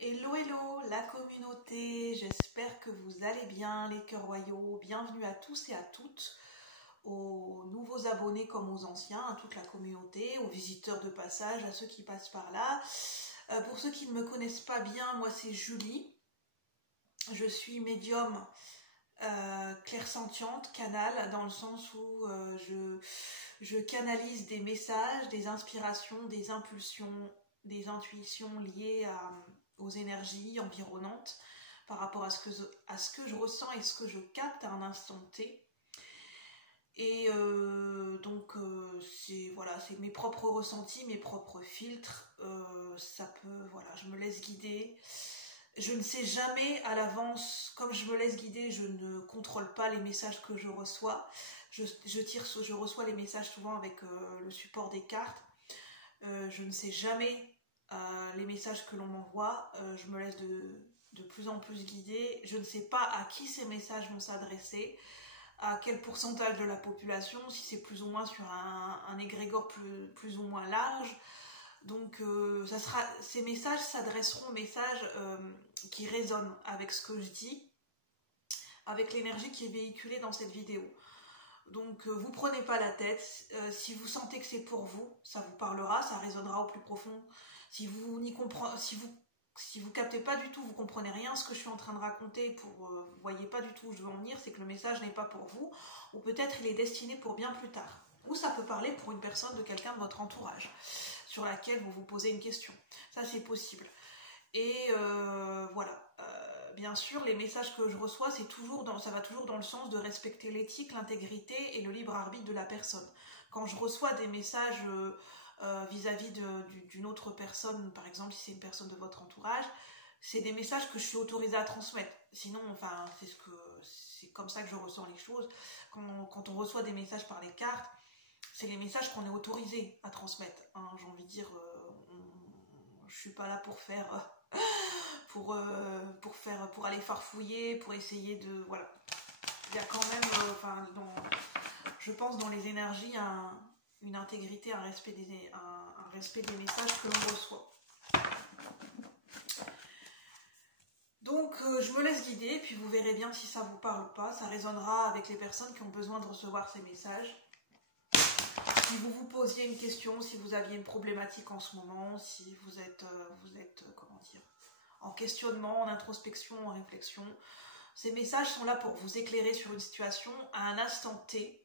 Hello hello la communauté, j'espère que vous allez bien les cœurs royaux, bienvenue à tous et à toutes, aux nouveaux abonnés comme aux anciens, à toute la communauté, aux visiteurs de passage, à ceux qui passent par là. Pour ceux qui ne me connaissent pas bien, moi c'est Julie, je suis médium clairsentiente, canal, dans le sens où je canalise des messages, des inspirations, des impulsions, des intuitions liées aux énergies environnantes par rapport à ce que je ressens et ce que je capte à un instant T. Et c'est mes propres ressentis, mes propres filtres. Je me laisse guider. Je ne sais jamais à l'avance, comme je me laisse guider, je ne contrôle pas les messages que je reçois. Je reçois les messages souvent avec le support des cartes. Je ne sais jamais les messages que l'on m'envoie. Je me laisse de plus en plus guider. Je ne sais pas à qui ces messages vont s'adresser, à quel pourcentage de la population, si c'est plus ou moins sur un égrégore plus ou moins large. Donc ces messages s'adresseront aux messages qui résonnent avec ce que je dis, avec l'énergie qui est véhiculée dans cette vidéo. Donc vous prenez pas la tête, si vous sentez que c'est pour vous, ça vous parlera, ça résonnera au plus profond. Si vous captez pas du tout, vous comprenez rien ce que je suis en train de raconter, vous voyez pas du tout où je veux en venir, c'est que le message n'est pas pour vous, ou peut-être il est destiné pour bien plus tard. Ou ça peut parler pour une personne de quelqu'un de votre entourage, sur laquelle vous vous posez une question. Ça c'est possible. Et bien sûr, les messages que je reçois, ça va toujours dans le sens de respecter l'éthique, l'intégrité et le libre arbitre de la personne. Quand je reçois des messages vis-à-vis d'une autre personne, par exemple si c'est une personne de votre entourage, c'est des messages que je suis autorisée à transmettre. Sinon, c'est comme ça que je ressens les choses. Quand on reçoit des messages par les cartes, c'est les messages qu'on est autorisé à transmettre. Hein, j'ai envie de dire, je suis pas là pour faire... pour aller farfouiller, pour essayer de... Voilà. Il y a quand même, je pense, dans les énergies, une intégrité, un respect des messages que l'on reçoit. Donc, je me laisse guider, puis vous verrez bien si ça vous parle ou pas. Ça résonnera avec les personnes qui ont besoin de recevoir ces messages. Si vous vous posiez une question, si vous aviez une problématique en ce moment, si vous êtes comment dire, en questionnement, en introspection, en réflexion, ces messages sont là pour vous éclairer sur une situation à un instant T.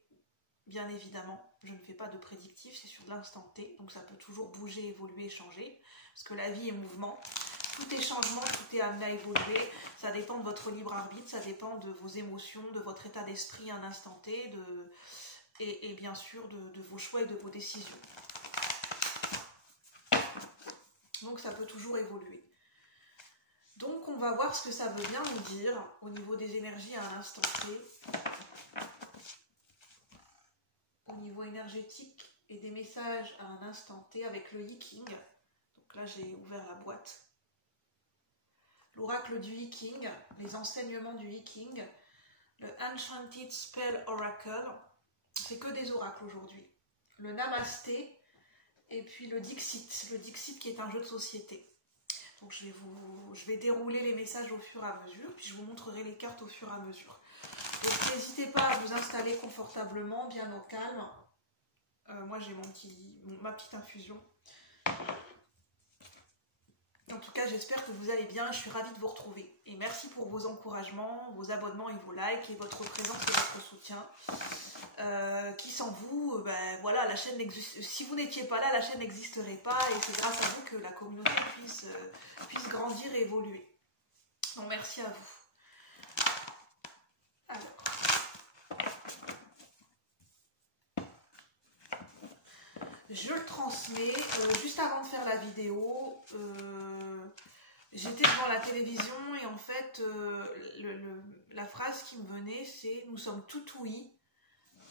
Bien évidemment, je ne fais pas de prédictif, c'est sur l'instant T, donc ça peut toujours bouger, évoluer, changer, parce que la vie est mouvement. Tout est changement, tout est amené à évoluer, ça dépend de votre libre arbitre, ça dépend de vos émotions, de votre état d'esprit à un instant T, et bien sûr de vos choix et de vos décisions. Donc ça peut toujours évoluer. Donc on va voir ce que ça veut bien nous dire au niveau des énergies à un instant T. Au niveau énergétique et des messages à un instant T avec le Yi-King. Donc là j'ai ouvert la boîte. L'oracle du Yi-King, les enseignements du Yi-King, le Enchanted Spell Oracle, c'est que des oracles aujourd'hui. Le Namasté et puis le Dixit. Le Dixit qui est un jeu de société. Donc je vais dérouler les messages au fur et à mesure, puis je vous montrerai les cartes au fur et à mesure. Donc n'hésitez pas à vous installer confortablement, bien au calme. Moi j'ai ma petite infusion. En tout cas, j'espère que vous allez bien, je suis ravie de vous retrouver. Et merci pour vos encouragements, vos abonnements et vos likes, et votre présence et votre soutien. Qui sans vous, voilà, la chaîne n'existe. Si vous n'étiez pas là, la chaîne n'existerait pas, et c'est grâce à vous que la communauté puisse grandir et évoluer. Donc merci à vous. Alors. Je le transmets. Juste avant de faire la vidéo, j'étais devant la télévision et en fait, la phrase qui me venait, c'est « Nous sommes tout ouïs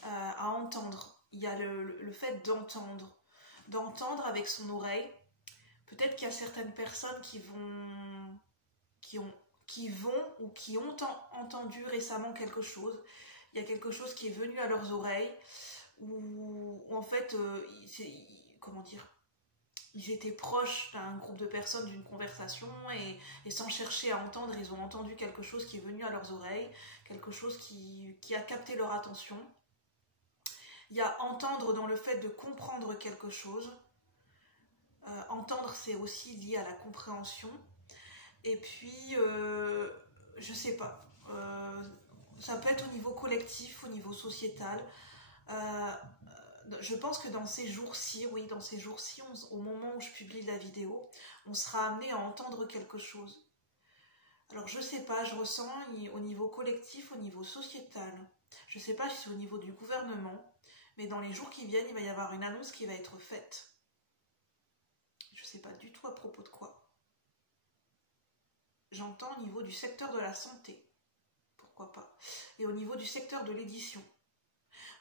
à entendre ». Il y a le fait d'entendre avec son oreille. Peut-être qu'il y a certaines personnes qui ont entendu récemment quelque chose. Il y a quelque chose qui est venu à leurs oreilles. Ou en fait, comment dire, ils étaient proches d'un groupe de personnes, d'une conversation, et sans chercher à entendre, ils ont entendu quelque chose qui est venu à leurs oreilles, quelque chose qui a capté leur attention. Il y a entendre dans le fait de comprendre quelque chose. Entendre, c'est aussi lié à la compréhension. Et puis, je sais pas, ça peut être au niveau collectif, au niveau sociétal. Je pense que dans ces jours-ci, oui, dans ces jours-ci, au moment où je publie la vidéo, on sera amené à entendre quelque chose. Alors je sais pas, je ressens au niveau collectif, au niveau sociétal, je sais pas si c'est au niveau du gouvernement, mais dans les jours qui viennent, il va y avoir une annonce qui va être faite. Je sais pas du tout à propos de quoi. J'entends au niveau du secteur de la santé, pourquoi pas, et au niveau du secteur de l'édition.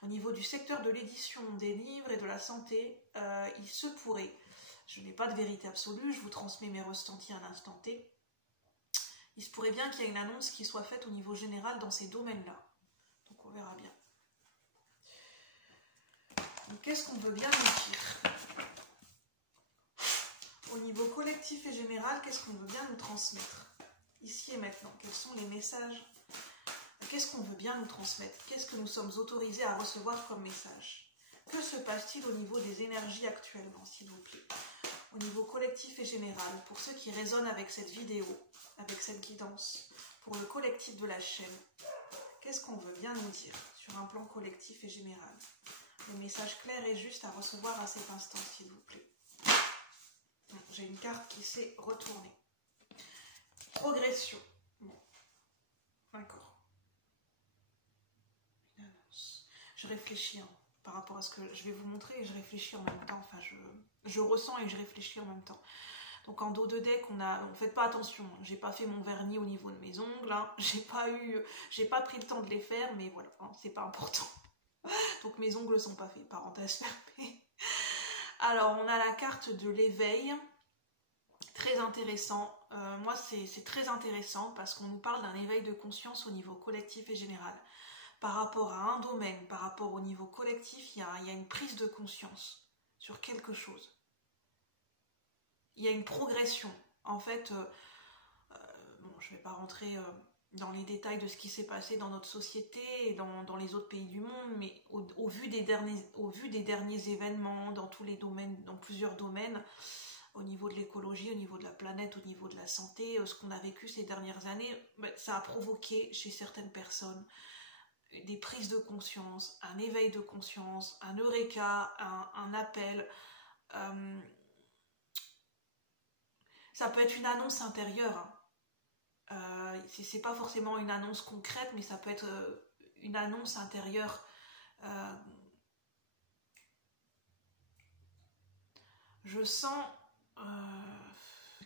Au niveau du secteur de l'édition des livres et de la santé, il se pourrait, je n'ai pas de vérité absolue, je vous transmets mes ressentis à l'instant T, il se pourrait bien qu'il y ait une annonce qui soit faite au niveau général dans ces domaines-là. Donc on verra bien. Donc qu'est-ce qu'on veut bien nous dire? Au niveau collectif et général, qu'est-ce qu'on veut bien nous transmettre? Ici et maintenant, quels sont les messages? Qu'est-ce qu'on veut bien nous transmettre? Qu'est-ce que nous sommes autorisés à recevoir comme message? Que se passe-t-il au niveau des énergies actuellement, s'il vous plaît? Au niveau collectif et général, pour ceux qui résonnent avec cette vidéo, avec cette guidance, pour le collectif de la chaîne, qu'est-ce qu'on veut bien nous dire sur un plan collectif et général? Le message clair et juste à recevoir à cet instant, s'il vous plaît. J'ai une carte qui s'est retournée. Progression. Bon. D'accord. Je réfléchis par rapport à ce que je vais vous montrer et je réfléchis en même temps. Enfin, je ressens et je réfléchis en même temps. Donc en dos de deck, faites pas attention. J'ai pas fait mon vernis au niveau de mes ongles. Hein. J'ai pas pris le temps de les faire, mais voilà, hein, c'est pas important. Donc mes ongles sont pas faits. Parenthèse fermée. Alors on a la carte de l'éveil. Très intéressant. Moi, c'est très intéressant parce qu'on nous parle d'un éveil de conscience au niveau collectif et général. Par rapport à un domaine, par rapport au niveau collectif, il y a une prise de conscience sur quelque chose. Il y a une progression. En fait, bon, je ne vais pas rentrer dans les détails de ce qui s'est passé dans notre société et dans les autres pays du monde, mais au vu des derniers événements, dans tous les domaines, dans plusieurs domaines, au niveau de l'écologie, au niveau de la planète, au niveau de la santé, ce qu'on a vécu ces dernières années, ça a provoqué chez certaines personnes des prises de conscience, un éveil de conscience, un eureka, un appel. Ça peut être une annonce intérieure. C'est pas forcément une annonce concrète, mais ça peut être une annonce intérieure. Je sens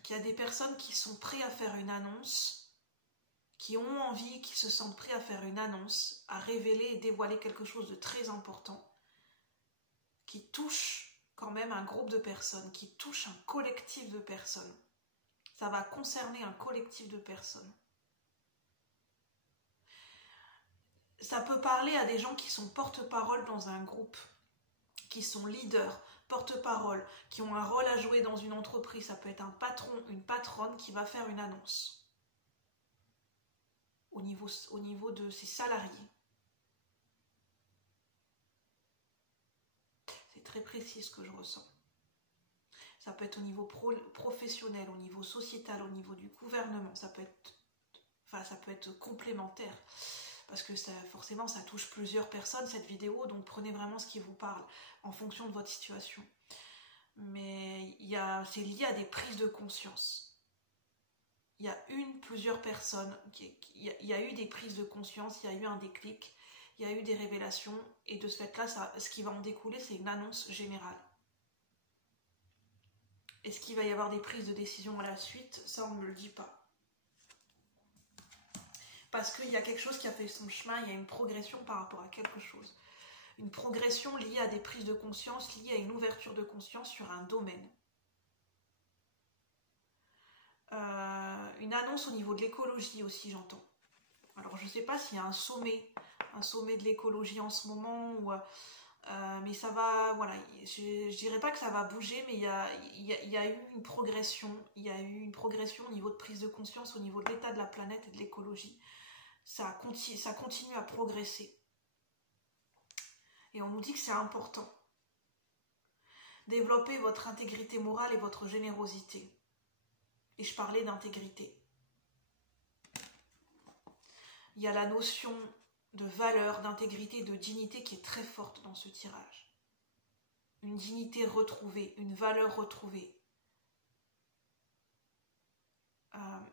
qu'il y a des personnes qui sont prêtes à faire une annonce, qui ont envie, qui se sentent prêts à faire une annonce, à révéler et dévoiler quelque chose de très important, qui touche quand même un groupe de personnes, qui touche un collectif de personnes. Ça va concerner un collectif de personnes. Ça peut parler à des gens qui sont porte-parole dans un groupe, qui sont leaders, porte-parole, qui ont un rôle à jouer dans une entreprise. Ça peut être un patron, une patronne qui va faire une annonce au niveau de ses salariés. C'est très précis ce que je ressens. Ça peut être au niveau professionnel, au niveau sociétal, au niveau du gouvernement. Ça peut être complémentaire. Parce que forcément, ça touche plusieurs personnes, cette vidéo. Donc, prenez vraiment ce qui vous parle en fonction de votre situation. Mais c'est lié à des prises de conscience. Il y a plusieurs personnes, il y a eu des prises de conscience, il y a eu un déclic, il y a eu des révélations. Et de ce fait-là, ce qui va en découler, c'est une annonce générale. Est-ce qu'il va y avoir des prises de décision à la suite? Ça, on ne me le dit pas. Parce qu'il y a quelque chose qui a fait son chemin, il y a une progression par rapport à quelque chose. Une progression liée à des prises de conscience, liée à une ouverture de conscience sur un domaine. Une annonce au niveau de l'écologie aussi, j'entends. Alors, je ne sais pas s'il y a un sommet de l'écologie en ce moment, ou Mais ça va, voilà, je dirais pas que ça va bouger, mais il y a eu une progression. Il y a eu une progression au niveau de prise de conscience, au niveau de l'état de la planète et de l'écologie. Ça continue à progresser. Et on nous dit que c'est important. Développez votre intégrité morale et votre générosité. Et je parlais d'intégrité. Il y a la notion de valeur, d'intégrité, de dignité qui est très forte dans ce tirage. Une dignité retrouvée, une valeur retrouvée.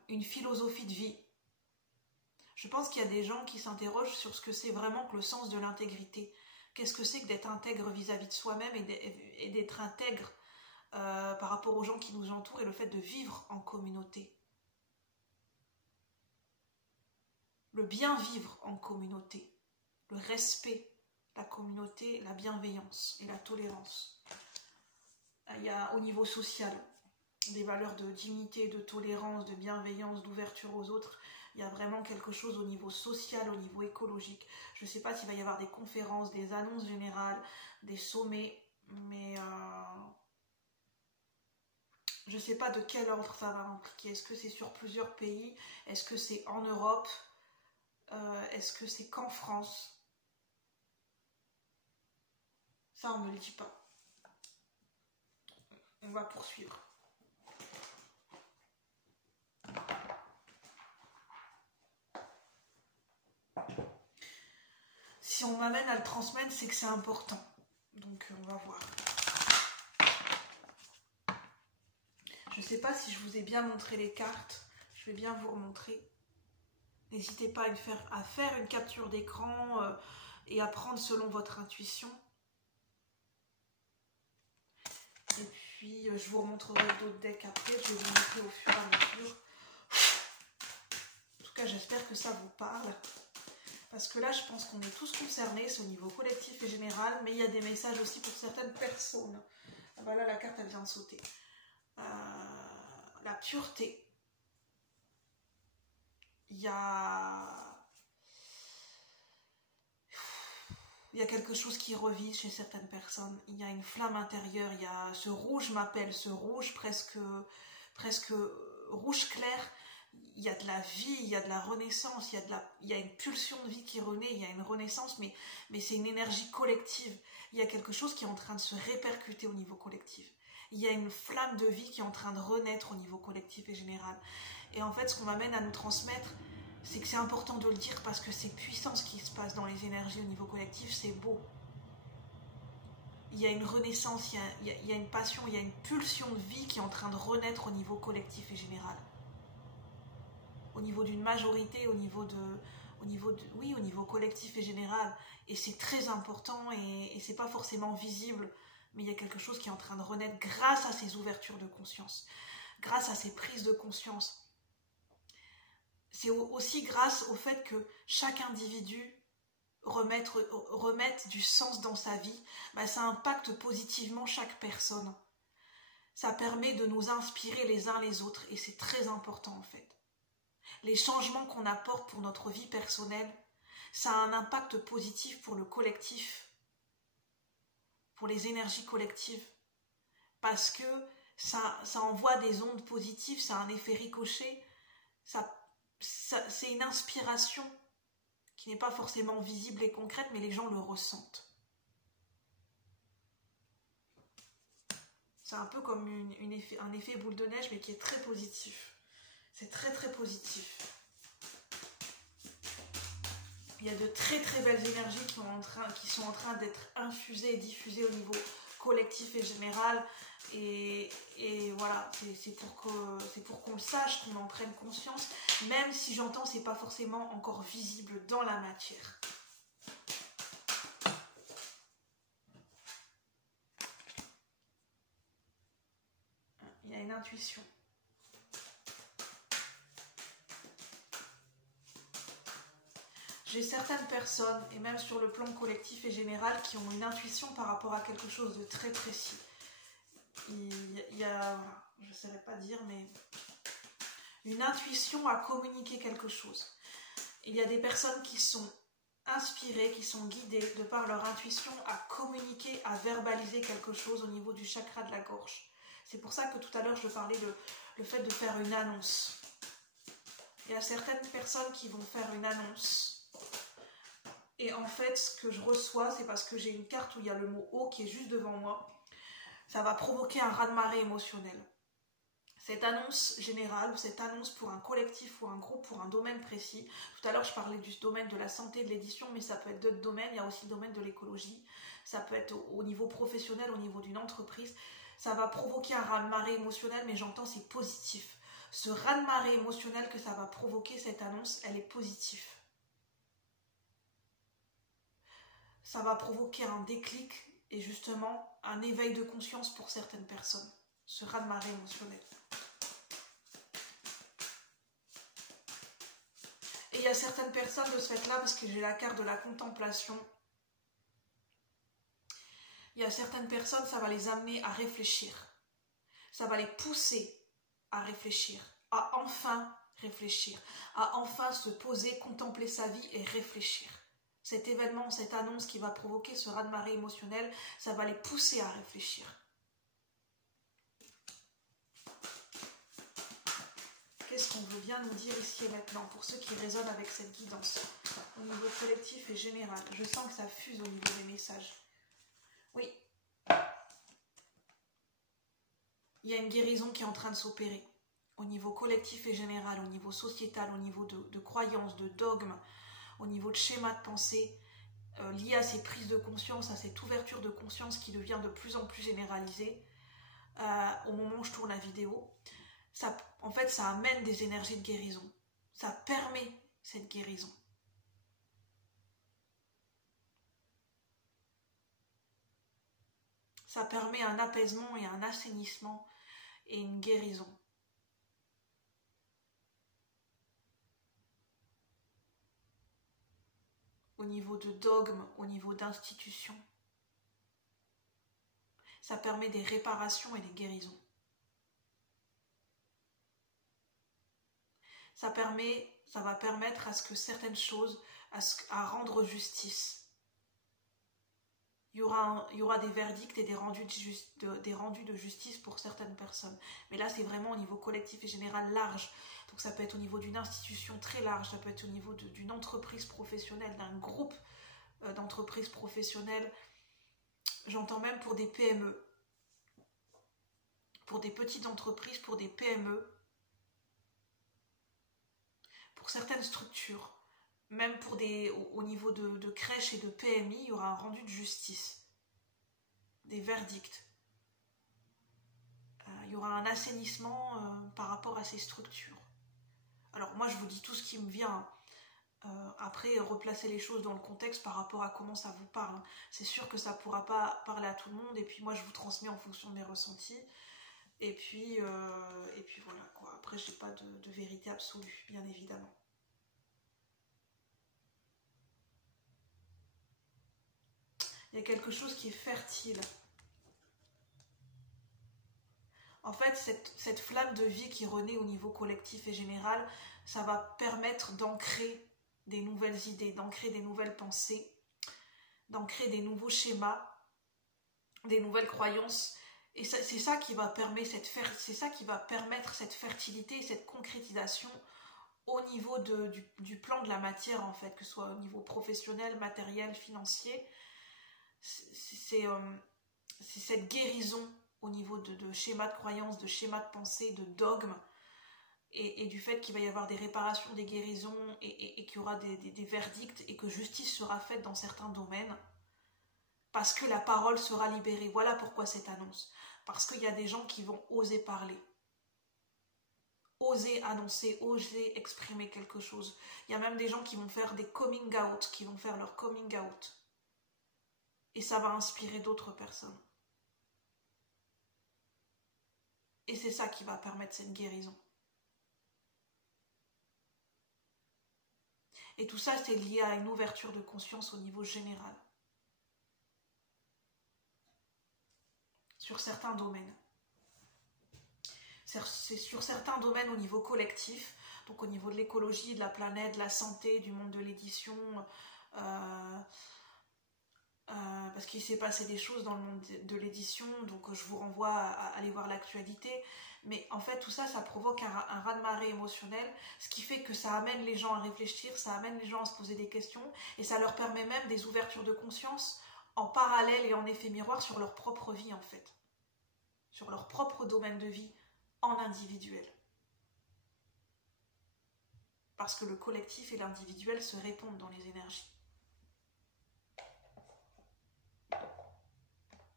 Une philosophie de vie. Je pense qu'il y a des gens qui s'interrogent sur ce que c'est vraiment que le sens de l'intégrité. Qu'est-ce que c'est que d'être intègre vis-à-vis de soi-même et d'être intègre par rapport aux gens qui nous entourent et le fait de vivre en communauté. Le bien vivre en communauté, le respect, la communauté, la bienveillance et la tolérance. Il y a au niveau social des valeurs de dignité, de tolérance, de bienveillance, d'ouverture aux autres. Il y a vraiment quelque chose au niveau social, au niveau écologique. Je ne sais pas s'il va y avoir des conférences, des annonces générales, des sommets, mais je ne sais pas de quel ordre ça va impliquer. Est-ce que c'est sur plusieurs pays? Est-ce que c'est en Europe? Est-ce que c'est qu'en France? Ça, on ne me le dit pas. On va poursuivre. Si on m'amène à le transmettre, c'est que c'est important. Donc, on va voir. Je ne sais pas si je vous ai bien montré les cartes. Je vais bien vous remontrer. N'hésitez pas à faire une capture d'écran et à prendre selon votre intuition. Et puis, je vous remontrerai d'autres decks après. Je vais vous montrer au fur et à mesure. En tout cas, j'espère que ça vous parle. Parce que là, je pense qu'on est tous concernés, c'est au niveau collectif et général. Mais il y a des messages aussi pour certaines personnes. Ah bah là, la carte, elle vient de sauter. La pureté. Il y a quelque chose qui revit chez certaines personnes. Il y a une flamme intérieure. Il y a ce rouge m'appelle, ce rouge presque rouge clair. Il y a de la vie, il y a de la renaissance, il y a une pulsion de vie qui renaît, il y a une renaissance, mais c'est une énergie collective. Il y a quelque chose qui est en train de se répercuter au niveau collectif. Il y a une flamme de vie qui est en train de renaître au niveau collectif et général. Et en fait, ce qu'on m'amène à nous transmettre, c'est que c'est important de le dire parce que c'est puissant ce qui se passe dans les énergies au niveau collectif, c'est beau. Il y a une renaissance, il y a une passion, il y a une pulsion de vie qui est en train de renaître au niveau collectif et général. Au niveau d'une majorité, au niveau collectif et général. Et c'est très important et c'est pas forcément visible, mais il y a quelque chose qui est en train de renaître grâce à ces ouvertures de conscience, grâce à ces prises de conscience. C'est aussi grâce au fait que chaque individu remette du sens dans sa vie, ça impacte positivement chaque personne. Ça permet de nous inspirer les uns les autres et c'est très important en fait. Les changements qu'on apporte pour notre vie personnelle, ça a un impact positif pour le collectif, pour les énergies collectives, parce que ça envoie des ondes positives, ça a un effet ricochet, c'est une inspiration qui n'est pas forcément visible et concrète, mais les gens le ressentent. C'est un peu comme un effet boule de neige, mais qui est très positif. C'est très très positif. Il y a de très très belles énergies qui sont en train d'être infusées et diffusées au niveau collectif et général. Et voilà, c'est pour qu'on le sache, qu'on en prenne conscience, même si j'entends c'est pas forcément encore visible dans la matière. Il y a une intuition. J'ai certaines personnes, et même sur le plan collectif et général, qui ont une intuition par rapport à quelque chose de très précis. Il y a, je ne saurais pas dire, mais une intuition à communiquer quelque chose. Il y a des personnes qui sont inspirés, qui sont guidés de par leur intuition à communiquer, à verbaliser quelque chose au niveau du chakra de la gorge. C'est pour ça que tout à l'heure je parlais de le fait de faire une annonce. Il y a certaines personnes qui vont faire une annonce. Et en fait, ce que je reçois, c'est parce que j'ai une carte où il y a le mot « eau » qui est juste devant moi. Ça va provoquer un raz-de-marée émotionnel. Cette annonce générale, ou cette annonce pour un collectif ou un groupe, pour un domaine précis. Tout à l'heure, je parlais du domaine de la santé, de l'édition, mais ça peut être d'autres domaines. Il y a aussi le domaine de l'écologie. Ça peut être au niveau professionnel, au niveau d'une entreprise. Ça va provoquer un raz-de-marée émotionnel, mais j'entends c'est positif. Ce raz-de-marée émotionnel que ça va provoquer, cette annonce, elle est positive. Ça va provoquer un déclic et justement un éveil de conscience pour certaines personnes. Ce raz-de-marée émotionnel. Et il y a certaines personnes de ce fait-là, parce que j'ai la carte de la contemplation, il y a certaines personnes, ça va les amener à réfléchir. Ça va les pousser à réfléchir, à enfin réfléchir, à enfin se poser, contempler sa vie et réfléchir. Cet événement, cette annonce qui va provoquer ce raz-de-marée émotionnel, ça va les pousser à réfléchir. Qu'est-ce qu'on veut bien nous dire ici et maintenant pour ceux qui résonnent avec cette guidance au niveau collectif et général? Je sens que ça fuse au niveau des messages. Oui. Il y a une guérison qui est en train de s'opérer au niveau collectif et général, au niveau sociétal, au niveau de croyances, de dogmes, au niveau de schémas de pensée, liés à ces prises de conscience, à cette ouverture de conscience qui devient de plus en plus généralisée au moment où je tourne la vidéo. Ça, en fait, ça amène des énergies de guérison. Ça permet cette guérison. Ça permet un apaisement et un assainissement et une guérison. Au niveau de dogmes, au niveau d'institutions. Ça permet des réparations et des guérisons. Ça va permettre à ce que certaines choses, à rendre justice. Il y aura des verdicts et des rendus de justice pour certaines personnes. Mais là, c'est vraiment au niveau collectif et général large. Donc ça peut être au niveau d'une institution très large, ça peut être au niveau d'une entreprise professionnelle, d'un groupe d'entreprises professionnelles. J'entends même pour des PME. Pour des petites entreprises, pour des PME. Pour certaines structures. Même pour au niveau de crèches et de PMI, il y aura un rendu de justice. Des verdicts. Il y aura un assainissement par rapport à ces structures. Alors moi je vous dis tout ce qui me vient. Après replacer les choses dans le contexte par rapport à comment ça vous parle. C'est sûr que ça ne pourra pas parler à tout le monde et puis moi je vous transmets en fonction de mes ressentis. Et puis voilà quoi. Après j'ai pas de vérité absolue, bien évidemment. Il y a quelque chose qui est fertile. En fait, cette flamme de vie qui renaît au niveau collectif et général, ça va permettre d'ancrer des nouvelles idées, d'ancrer des nouvelles pensées, d'ancrer des nouveaux schémas, des nouvelles croyances. Et c'est ça qui va permettre cette fertilité, cette concrétisation au niveau du plan de la matière, en fait, que ce soit au niveau professionnel, matériel, financier. C'est cette guérison au niveau de schémas de croyances, de schémas de pensée, de dogmes, et du fait qu'il va y avoir des réparations, des guérisons, et qu'il y aura des verdicts, et que justice sera faite dans certains domaines, parce que la parole sera libérée. Voilà pourquoi cette annonce. Parce qu'il y a des gens qui vont oser parler, oser annoncer, oser exprimer quelque chose. Il y a même des gens qui vont faire des coming out, qui vont faire leur coming out. Et ça va inspirer d'autres personnes. Et c'est ça qui va permettre cette guérison. Et tout ça, c'est lié à une ouverture de conscience au niveau général. Sur certains domaines. C'est sur certains domaines au niveau collectif, donc au niveau de l'écologie, de la planète, de la santé, du monde de l'édition, parce qu'il s'est passé des choses dans le monde de l'édition, donc je vous renvoie à aller voir l'actualité. Mais en fait, tout ça, ça provoque un raz-de-marée émotionnel, ce qui fait que ça amène les gens à réfléchir, ça amène les gens à se poser des questions, et ça leur permet même des ouvertures de conscience en parallèle et en effet miroir sur leur propre vie, en fait. Sur leur propre domaine de vie en individuel. Parce que le collectif et l'individuel se répondent dans les énergies.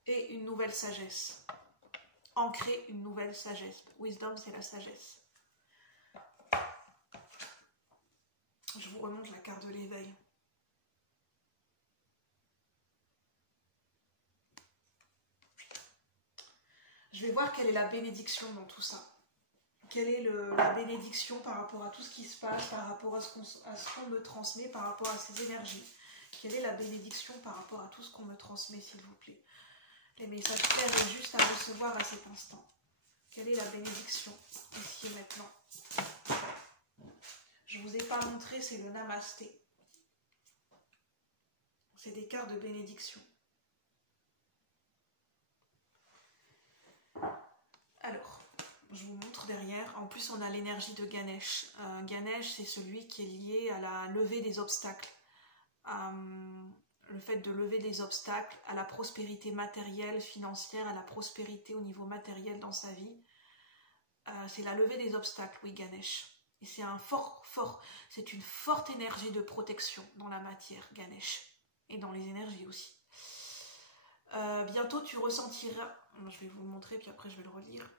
Et une nouvelle sagesse. Ancrer une nouvelle sagesse. Wisdom, c'est la sagesse. Je vous remonte la carte de l'éveil. Je vais voir quelle est la bénédiction dans tout ça. Quelle est la bénédiction par rapport à tout ce qui se passe, par rapport à ce qu'on me transmet, par rapport à ces énergies. Quelle est la bénédiction par rapport à tout ce qu'on me transmet, s'il vous plaît. Les messages clairs et justes à recevoir à cet instant. Quelle est la bénédiction ici et maintenant? Je ne vous ai pas montré, c'est le Namasté. C'est des cartes de bénédiction. Alors, je vous montre derrière. En plus, on a l'énergie de Ganesh. Ganesh, c'est celui qui est lié à la levée des obstacles. Le fait de lever des obstacles à la prospérité matérielle, financière, à la prospérité au niveau matériel dans sa vie. C'est la levée des obstacles, oui, Ganesh. Et c'est c'est une forte énergie de protection dans la matière, Ganesh. Et dans les énergies aussi. Bientôt, tu ressentiras... Je vais vous le montrer, puis après je vais le relire.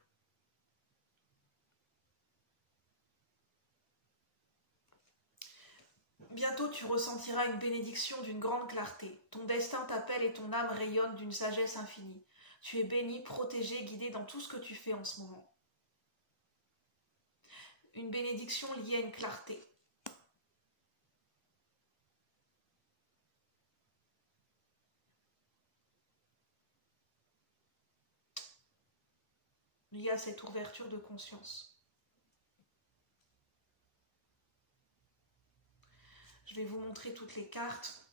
Bientôt tu ressentiras une bénédiction d'une grande clarté. Ton destin t'appelle et ton âme rayonne d'une sagesse infinie. Tu es béni, protégé, guidé dans tout ce que tu fais en ce moment. Une bénédiction liée à une clarté. Liée à cette ouverture de conscience. Je vais vous montrer toutes les cartes.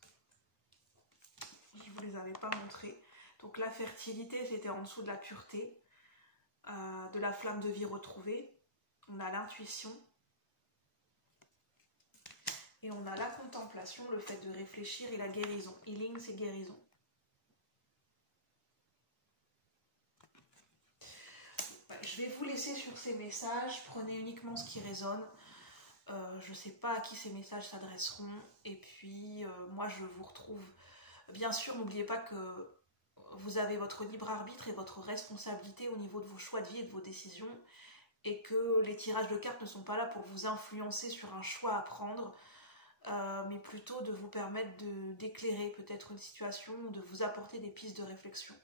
Je ne vous les avais pas montrées. Donc la fertilité, c'était en dessous de la pureté, de la flamme de vie retrouvée. On a l'intuition. Et on a la contemplation, le fait de réfléchir et la guérison. Healing, c'est guérison. Je vais vous laisser sur ces messages. Prenez uniquement ce qui résonne. Je ne sais pas à qui ces messages s'adresseront. Et puis, moi, je vous retrouve. Bien sûr, n'oubliez pas que vous avez votre libre arbitre et votre responsabilité au niveau de vos choix de vie et de vos décisions. Et que les tirages de cartes ne sont pas là pour vous influencer sur un choix à prendre. Mais plutôt de vous permettre d'éclairer peut-être une situation, de vous apporter des pistes de réflexion.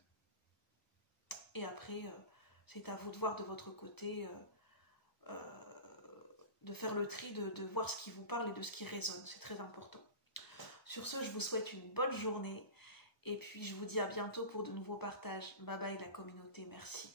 Et après, c'est à vous de voir de votre côté, de faire le tri, de voir ce qui vous parle et de ce qui résonne. C'est très important. Sur ce, je vous souhaite une bonne journée. Et puis, je vous dis à bientôt pour de nouveaux partages. Bye bye la communauté, merci.